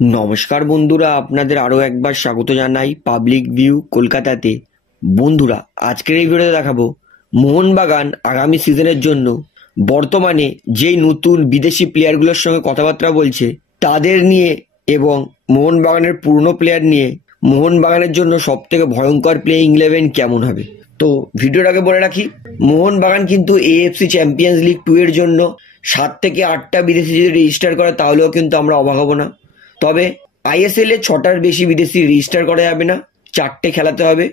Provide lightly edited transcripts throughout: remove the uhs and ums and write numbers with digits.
নমস্কার বন্ধুরা, আপনাদের আরও একবার স্বাগত জানাই পাবলিক ভিউ কলকাতাতে। বন্ধুরা, আজকের এই ভিডিওতে দেখাবো মোহনবাগান আগামী সিজনের জন্য বর্তমানে যেই নতুন বিদেশি প্লেয়ারগুলোর সঙ্গে কথাবার্তা বলছে তাদের নিয়ে এবং মোহনবাগানের পুরনো প্লেয়ার নিয়ে মোহনবাগানের জন্য সবথেকে ভয়ঙ্কর প্লেইং 11 কেমন হবে। তো ভিডিওর আগে বলে রাখি, মোহনবাগান কিন্তু এএফসি চ্যাম্পিয়ন্স লিগ 2 এর জন্য 7 থেকে 8টা বিদেশি যদি রেজিস্টার করে তাহলেও কিন্তু আমরা অবাক হব না। তবে আইএসএল এ 6টার বেশি বিদেশি রেজিস্টার করা যাবে না, 4টে খেলাতে হবে।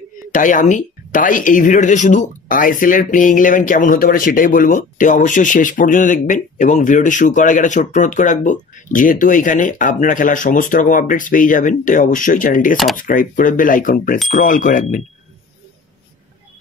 তাই এই ভিডিওতে শুধু আইএসএল এর প্লেইং 11 কেমন হতে পারে সেটাই বলবো। তো অবশ্যই শেষ পর্যন্ত দেখবেন এবং ভিডিওটি শুরু করার আগে একটা ছোট্ট অনুরোধ করে রাখবো, যেহেতু এখানে আপনারা খেলার সমস্ত রকম আপডেটস পেয়ে যাবেন, তো অবশ্যই চ্যানেলটিকে সাবস্ক্রাইব করে বেল আইকন প্রেস করে অল করে রাখবেন।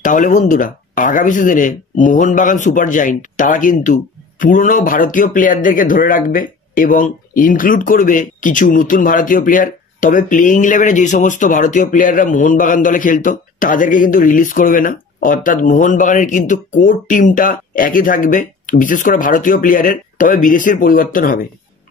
তাহলে বন্ধুরা, আগামী সিজনে মোহনবাগান সুপার জায়েন্ট তারা কিন্তু পুরনো ভারতীয় প্লেয়ারদেরকে ধরে রাখবে এবং ইনক্লুড করবে কিছু নতুন ভারতীয় প্লেয়ার। তবে প্লেইং 11-এ যে সমস্ত ভারতীয় প্লেয়াররা মোহনবাগান দলে খেলতো তাদেরকে কিন্তু রিলিজ করবে না। অর্থাৎ মোহনবাগানের কিন্তু কোর টিমটা একই থাকবে, বিশেষ করে ভারতীয় প্লেয়ারের, তবে বিদেশির পরিবর্তন হবে।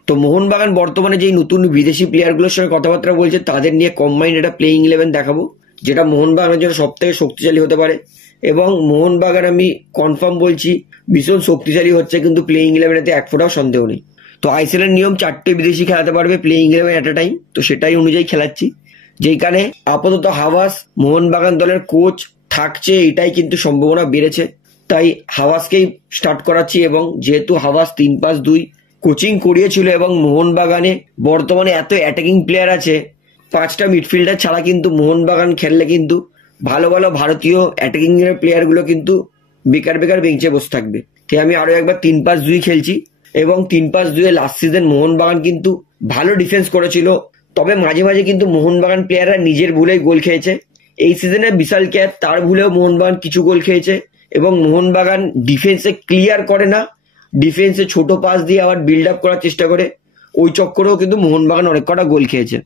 তো মোহনবাগান বর্তমানে যেই নতুন বিদেশি প্লেয়ারগুলোর সঙ্গে কথাবার্তা বলছে তাদের নিয়ে কম্বাইন্ড একটা প্লেইং 11 দেখাবো, যেটা মোহনবাগানের জন্য সব থেকে শক্তিশালী হতে পারে। এবং মোহনবাগান আমি কনফার্ম বলছি ভীষণ শক্তিশালী হচ্ছে, কিন্তু প্লেইং 11-এতে এক ফোঁটাও সন্দেহ নেই। তো আইএসএল এর নিয়ম 4টে বিদেশি খেলাতে পারবে প্লেইং 11 এট এ টাইম, তো সেটাই অনুযায়ী খেলাচ্ছি। যেখানে আপাতত হাওয়াস মোহনবাগান দলের কোচ থাকছে, এটাই কিন্তু সম্ভাবনা বেড়েছে, তাই হাওয়াসকেই স্টার্ট করাচ্ছি। এবং যেহেতু হাওয়াস 3-5-2 কোচিং করিয়েছিল এবং মোহনবাগানে বর্তমানে এত অ্যাটাকিং প্লেয়ার আছে, 5টা মিডফিল্ডার ছাড়া কিন্তু মোহনবাগান খেললে কিন্তু ভালো ভালো ভারতীয় অ্যাটাকিং এর প্লেয়ারগুলো কিন্তু বেকার বেঞ্চে বসে থাকবে। তাই আমি আরো একবার 3-5-2 খেলছি। এবং 3-5-2 লাস্ট সিজন মোহনবাগান কিন্তু ভালো ডিফেন্স করেছিল, তবে মাঝে মাঝে কিন্তু মোহনবাগান প্লেয়াররা নিজের ভুলেই গোল খেয়েছে। এই সিজনে বিশাল ক্যাপ তার ভুলেও মোহনবাগান কিছু গোল খেয়েছে এবং মোহনবাগান ডিফেন্সে ক্লিয়ার করে না, ডিফেন্সে ছোট পাস দিয়ে আবার বিল্ড আপ করার চেষ্টা করে, ওই চক্করেও কিন্তু মোহনবাগান অনেক কটা গোল খেয়েছে।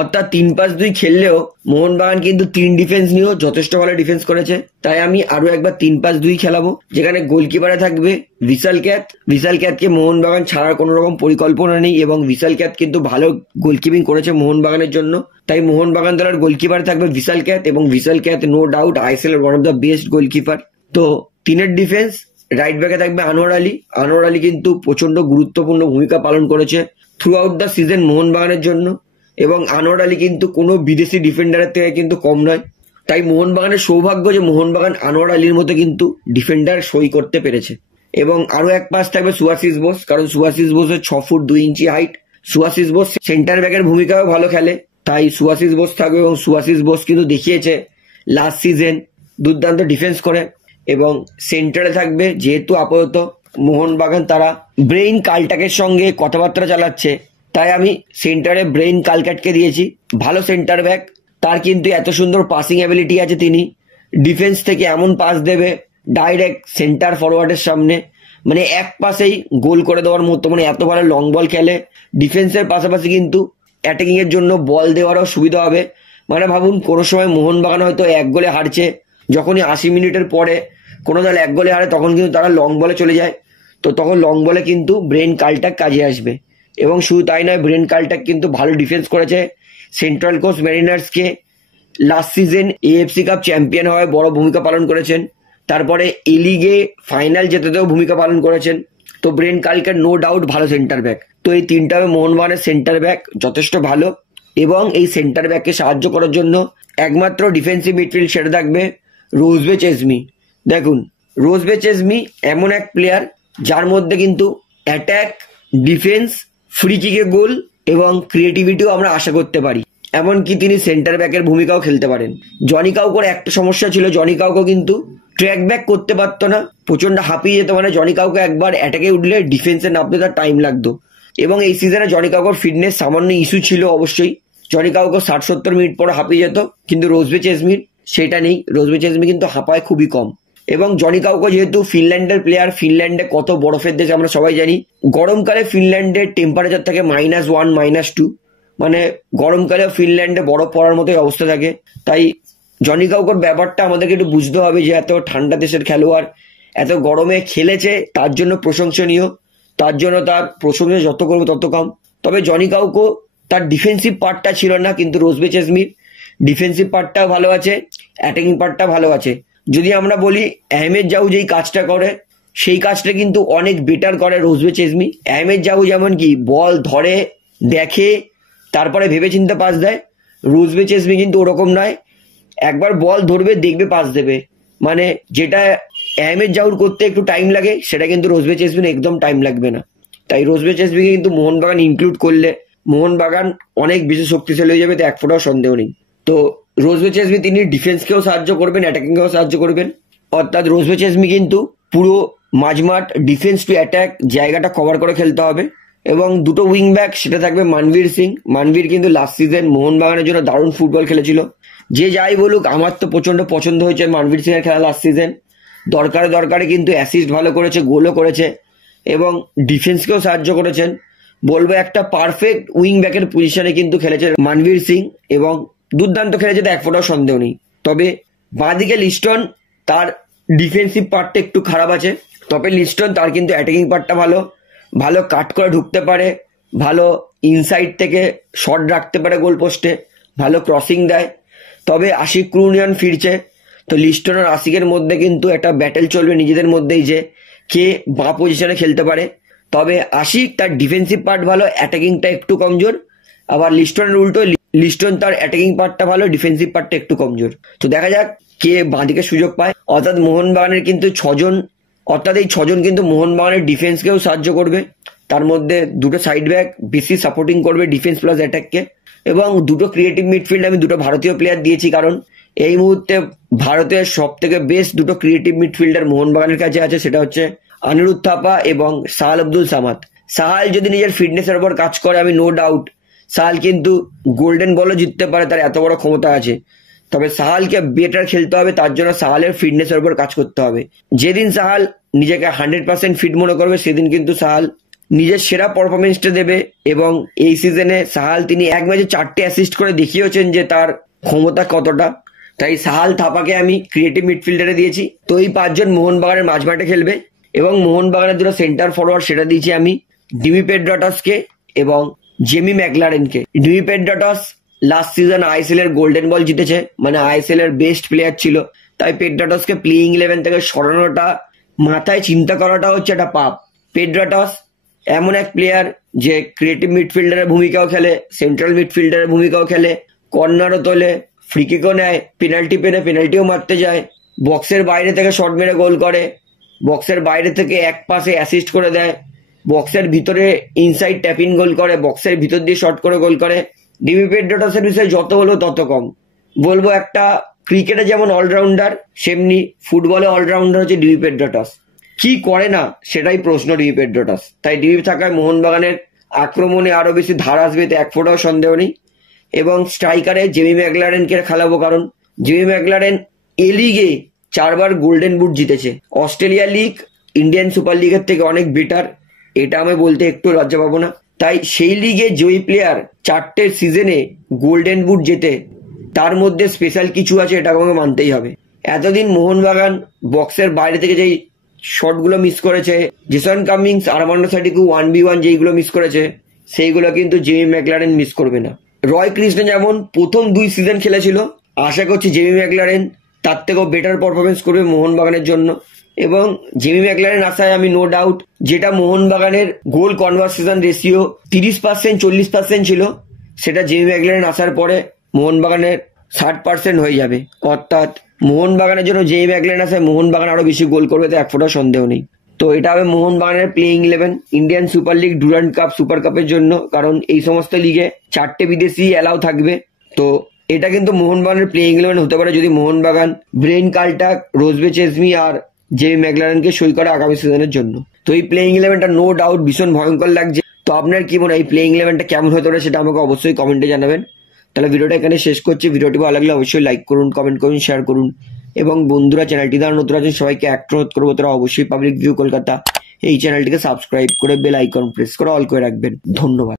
অর্থাৎ 3-5-2 খেললেও মোহনবাগান কিন্তু 3 ডিফেন্স নিয়েও যথেষ্ট ভালো ডিফেন্স করেছে। তাই আমি আরো একবার 3-5-2 খেলাবো, যেখানে গোলকিপারে থাকবে বিশাল ক্যাতকে মোহনবাগান ছাড়ার কোনো রকম পরিকল্পনা নেই এবং বিশাল ক্যাত কিন্তু ভালো গোলকিপিং করেছে মোহনবাগানের জন্য। তাই মোহনবাগান দলের গোলকিপারে থাকবে বিশাল ক্যাত এবং বিশাল ক্যাত নো ডাউট আইএসএল এর one of the best goalkeeper. তো 3-এর ডিফেন্স, রাইট ব্যাকে থাকবে আনোয়ার আলী কিন্তু প্রচন্ড গুরুত্বপূর্ণ ভূমিকা পালন করেছে থ্রু আউট দ্য সিজন মোহনবাগানের জন্য, এবং আনোয়ার আলী কিন্তু কোনো বিদেশি ডিফেন্ডারের থেকে কিন্তু কম নয়। তাই মোহনবাগানের সৌভাগ্য যে মোহনবাগান আনোয়ার আলীর মতো কিন্তু ডিফেন্ডার সই করতে পেরেছে। এবং আরো এক পাশ থাকবে সুভাশিস বোস, কারণ সুভাশিস বোসের 6 ফুট 2 ইঞ্চি হাইট। সুভাশিস বোস সেন্টার ব্যাকের ভূমিকাও ভালো খেলে, তাই সুভাশিস বোস থাকবে। এবং সুভাশিস বোস কিন্তু দেখিয়েছে লাস্ট সিজন দুর্দান্ত ডিফেন্স করে। এবং সেন্টারে থাকবে, যেহেতু আপাতত মোহনবাগান তারা ব্রেইন কালটাকের সঙ্গে কথাবার্তা চালাচ্ছে, তাই আমি সেন্টারে ব্রেইন কালকাটকে দিয়েছি। ভালো সেন্টার ব্যাক, তার কিন্তু এত সুন্দর পাসিং অ্যাবিলিটি আছে, তিনি ডিফেন্স থেকে এমন পাস দেবে ডাইরেক্ট সেন্টার ফরওয়ার্ডের সামনে, মানে এক পাসেই গোল করে দেওয়ার মতো, মানে এত ভালো লং বল খেলে। ডিফেন্সের পাশাপাশি কিন্তু অ্যাটাকিং এর জন্য বল দেওয়ারও সুবিধা হবে। মানে ভাবুন, কোনো সময় মোহনবাগান হয়তো 1 গোলে হারছে, যখনই 80 মিনিটের পরে কোনো দল 1 গোলে হারে তখন কিন্তু তারা লং বলে চলে যায়, তো তখন লং বলে কিন্তু ব্রেইন কালটাক কাজে আসবে। এবং শুধু তাই নয়, ব্রেন কালটাক কিন্তু ভালো ডিফেন্স করেছে সেন্ট্রাল কোস্ট ম্যারিনার্সকে last season AFC cup champion হওয়ায় বড় ভূমিকা পালন করেছেন, তারপরে এ লিগে ফাইনাল জেতাতেও ভূমিকা পালন করেছেন। তো ব্রেন কালকার নো ডাউট ভালো সেন্টার ব্যাক। তো এই 3টা মোহনবাগানের সেন্টার ব্যাক যথেষ্ট ভালো, এবং এই সেন্টার ব্যাককে সাহায্য করার জন্য একমাত্র ডিফেন্সিভ মিডফিল্ড সেটা থাকবে রোজবে চেজমি। দেখুন, রোজবে চেজমি এমন এক প্লেয়ার যার মধ্যে কিন্তু অ্যাটাক, ডিফেন্স, ফ্রি কিকে গোল এবং ক্রিয়েটিভিটিও আমরা আশা করতে পারি। এমনকি তিনি সেন্টার ব্যাকের ভূমিকাও খেলতে পারেন। জনি কাউকোর একটা সমস্যা ছিল, জনি কাউকো কিন্তু ট্র্যাক ব্যাক করতে পারতো না, প্রচন্ড হাঁপিয়ে যেত। মানে জনি কাউকো একবার অ্যাটাকে উঠলে ডিফেন্সে নামতে তার টাইম লাগতো। এবং এই সিজনে জনি কাউকোর ফিটনেস সামান্য ইস্যু ছিল অবশ্যই, জনি কাউকো 60-70 মিনিট পরে হাঁপিয়ে যেত, কিন্তু রোজবে চেজমির সেটা নেই। রোজবে চেজমি কিন্তু হাঁপায় খুবই কম। এবং জনি কাউকো যেহেতু ফিনল্যান্ডের প্লেয়ার, ফিনল্যান্ডে কত বরফের দেশ আমরা সবাই জানি, গরমকালে ফিনল্যান্ডের টেম্পারেচার থাকে -1 -2, মানে গরমকালে ফিনল্যান্ডে বরফ পড়ার মতোই অবস্থা থাকে। তাই জনি কাউকোর ব্যাপারটা আমাদেরকে একটু বুঝতে হবে, যে এত ঠান্ডা দেশের খেলোয়াড় এত গরমে খেলেছে, তার জন্য প্রশংসনীয়, তার জন্য তার প্রশংসা যত করবো তত কম। তবে জনি কাউকো তার ডিফেন্সিভ পার্টটা ছিল না, কিন্তু রোজবে চেজমির ডিফেন্সিভ পার্টটাও ভালো আছে, অ্যাটাকিং পার্টটা ভালো আছে। যদি আমরা বলি আহমেদ জাউ যেই কাজটা করে সেই কাজটা কিন্তু অনেক বেটার করে রোজবে চেজমি। আহমেদ জাউ যেমন কি বল ধরে, দেখে, তারপরে ভেবেচিন্তে পাস দেয়, রোজবে চেজমি কিন্তু ওরকম নয়, একবার বল ধরবে, দেখবে, পাস দেবে। মানে যেটা আহমেদ জাউর করতে একটু টাইম লাগে সেটা কিন্তু রোজবে চেজমির একদম টাইম লাগবে না। তাই রোজবে চেজমিকে কিন্তু মোহনবাগান ইনক্লুড করলে মোহনবাগান অনেক বেশি শক্তিশালী হয়ে যাবে, তো এক ফোঁটাও সন্দেহ নেই। তো রোজবে চেজমি তিনি ডিফেন্সকেও সাহায্য করবেন, অ্যাটাকিংকেও সাহায্য করবেন। অর্থাৎ রোজবে চেজমি কিন্তু পুরো মাঝমাঠ ডিফেন্স টু অ্যাটাক জায়গাটা কভার করে খেলতে হবে। এবং দুটো উইং ব্যাক সেটা থাকবে মানবীর সিং। মানবীর কিন্তু লাস্ট সিজন মোহনবাগানের জন্য দারুণ ফুটবল খেলেছিল। যে যাই বলুক, আমার তো প্রচন্ড পছন্দ হয়েছে মানবীর সিং এর খেলা লাস্ট সিজন। দরকারে কিন্তু অ্যাসিস্ট ভালো করেছে, গোলও করেছে এবং ডিফেন্সকেও সাহায্য করেছেন। বলবো একটা পারফেক্ট উইং ব্যাকের পজিশনে কিন্তু খেলেছে মানবীর সিং এবং দুর্দান্ত খেলেছে, তো এক ফোঁটাও সন্দেহ নেই। তবে বাঁদিকে লিস্টন, তার ডিফেন্সিভ পার্টটা একটু খারাপ আছে, তবে লিস্টন তার কিন্তু অ্যাটাকিং পার্টটা ভালো, ভালো কাট করে ঢুকতে পারে, ভালো ইনসাইড থেকে শট রাখতে পারে গোল পোস্টে, ভালো ক্রসিং দেয়। তবে আশিক ক্রুনিয়ন ফিরছে, তো লিস্টন আর আশিকের মধ্যে কিন্তু একটা ব্যাটেল চলবে নিজেদের মধ্যেই যে কে বাঁ পজিশনে খেলতে পারে। তবে আশিক তার ডিফেন্সিভ পার্ট ভালো, অ্যাটাকিংটা একটু কমজোর। আবার লিস্টনের উল্টো, লিস্টন তার অ্যাটাকিং পার্টটা ভালো, ডিফেন্সিভ পার্টটা একটু কমজোর। তো দেখা যাক কে বাঁদিকে সুযোগ পায়। অর্থাৎ মোহনবাগানের কিন্তু এই ছজন কিন্তু মোহনবাগানের ডিফেন্সকেও সাহায্য করবে। তার মধ্যে দুটো সাইড ব্যাক বেশি সাপোর্টিং করবে ডিফেন্স প্লাস অ্যাটাককে, এবং দুটো ক্রিয়েটিভ মিডফিল্ড আমি দুটো ভারতীয় প্লেয়ার দিয়েছি, কারণ এই মুহূর্তে ভারতের সব থেকে বেস্ট দুটো ক্রিয়েটিভ মিডফিল্ডার মোহনবাগানের কাছে আছে, সেটা হচ্ছে অনিরুদ্ধ থাপা এবং সাহাল আব্দুল সামাদ। সাহাল যদি নিজের ফিটনেসের উপর কাজ করে, আমি নো ডাউট সাহাল কিন্তু গোল্ডেন বলও জিততে পারে, তার এত বড় ক্ষমতা আছে। তবে সাহালকে বেটার খেলতে হবে, তার জন্য সাহালের ফিটনেসের উপর কাজ করতে হবে। যেদিন সাহাল নিজেকে 100% ফিট মনে করবে সেদিন কিন্তু সাহাল নিজের সেরা পারফরমেন্সটা দেবে। এবং এই সিজনে সাহাল তিনি এক ম্যাচে 4টে অ্যাসিস্ট করে দেখিয়েছেন যে তার ক্ষমতা কতটা। তাই সাহাল থাপাকে আমি ক্রিয়েটিভ মিডফিল্ডারে দিয়েছি। তো এই 5 জন মোহনবাগানের মাঝমাঠে খেলবে এবং মোহনবাগানের দুটো সেন্টার ফরওয়ার্ড সেটা দিয়েছি আমি ডিমি পেড্রাটসকে এবং Jamie ম্যাকলারেনকে। Dimi পেড্রাটস last season ISL এর গোল্ডেন বল জিতেছে, মানে আইএসএল এর বেস্ট প্লেয়ার ছিল। তাই পেড্রাটসকে প্লেইং 11 থেকে সরানোটা, মাথায় চিন্তা করাটা হচ্ছে একটা পাপ। পেড্রাটস এমন এক প্লেয়ার যে ক্রিয়েটিভ মিডফিল্ডারের ভূমিকাও খেলে, সেন্ট্রাল মিডফিল্ডারের ভূমিকাও খেলে, কর্নারও তোলে, ফ্রিকিকও নেয়, পেনাল্টি পেলে পেনাল্টিও মারতে যায়, বক্সের বাইরে থেকে শট মেরে গোল করে, বক্সের বাইরে থেকে এক পাসে অ্যাসিস্ট করে দেয়, বক্সের ভিতরে ইনসাইড ট্যাপিং গোল করে, বক্সের ভিতর দিয়ে শট করে গোল করে। ডিমি পেড্রাটসের বিষয়ে যত হলো তত কম। বলবো একটা ক্রিকেটে যেমন অলরাউন্ডার, সেমনি ফুটবলে অলরাউন্ডার হচ্ছে ডিমি পেড্রাটস। কি করে না সেটাই প্রশ্ন ডিমি পেড্রাটস। তাই ডিমি থাকায় মোহনবাগানের আক্রমণে আরো বেশি ধার আসবে, এতে এক ফোঁটাও সন্দেহ নেই। এবং স্ট্রাইকারে জেমি ম্যাকলারেনকে খেলাবো, কারণ জেমি ম্যাকলারেন এ লিগে 4বার গোল্ডেন বুট জিতেছে। অস্ট্রেলিয়া লিগ ইন্ডিয়ান সুপার লিগের থেকে অনেক বেটার, এটা আমি বলতে একটু লজ্জা পাবো না। তাই সেই লিগে জয়ী প্লেয়ার 4টে সিজনে গোল্ডেন বুট জেতে, তার মধ্যে স্পেশাল কিছু আছে, এটা আমাকে মানতেই হবে। এতদিন মোহনবাগান বক্সের বাইরে থেকে যেই শটগুলো মিস করেছে, জেসন কামিংস, আরমান্ডো সাটিকু 1v1 যেইগুলো মিস করেছে, সেইগুলো কিন্তু জেমি ম্যাকলারেন মিস করবে না। রয় কৃষ্ণ যেমন প্রথম 2 সিজন খেলেছিল, আশা করছি জেমি ম্যাকলারেন তার থেকেও বেটার পারফরমেন্স করবে মোহনবাগানের জন্য। এবং জেমি ম্যাকলারেন আসায় আমি নো ডাউট, যেটা মোহনবাগানের গোল কনভার্সেশন রেশিও 30% 40% ছিল, সেটা জেমি ম্যাকলারেন আসার পরে মোহনবাগানের 60% হয়ে যাবে। অর্থাৎ মোহনবাগানের জন্য জেমি ম্যাকলারেন আসায় মোহনবাগান আরো বেশি গোল করবে, তো এক ফোঁটা সন্দেহ নেই। তো এটা হবে মোহনবাগানের playing 11 Indian super league, Durand cup, super কাপের জন্য, কারণ এই সমস্ত লিগে 4টে বিদেশি অ্যালাউ থাকবে। তো এটা কিন্তু মোহনবাগানের প্লেইং 11 হতে পারে যদি মোহনবাগান ব্রেন কাল্টাক, রোজবে চেজমি আর জেমি ম্যাকলারেনকে সই করে আগামী সিজনের জন্য। তো এই প্লেইং 11টা নো ডাউট ভীষণ ভয়ঙ্কর লাগছে। তো আপনার কি মনে হয় এই প্লেইং 11টা কেমন হতে পারে, সেটা আমাকে অবশ্যই কমেন্টে জানাবেন। তাহলে ভিডিওটা এখানে শেষ করছি। ভিডিওটি ভালো লাগলে অবশ্যই লাইক করুন, কমেন্ট করুন, শেয়ার করুন এবং বন্ধুরা চ্যানেলটি দ্বারা নতুন আছেন সবাইকে অনুরোধ করবো তারা অবশ্যই পাবলিক ভিউ কলকাতা এই চ্যানেলটিকে সাবস্ক্রাইব করে বেল আইকন প্রেস করে অল করে রাখবেন। ধন্যবাদ।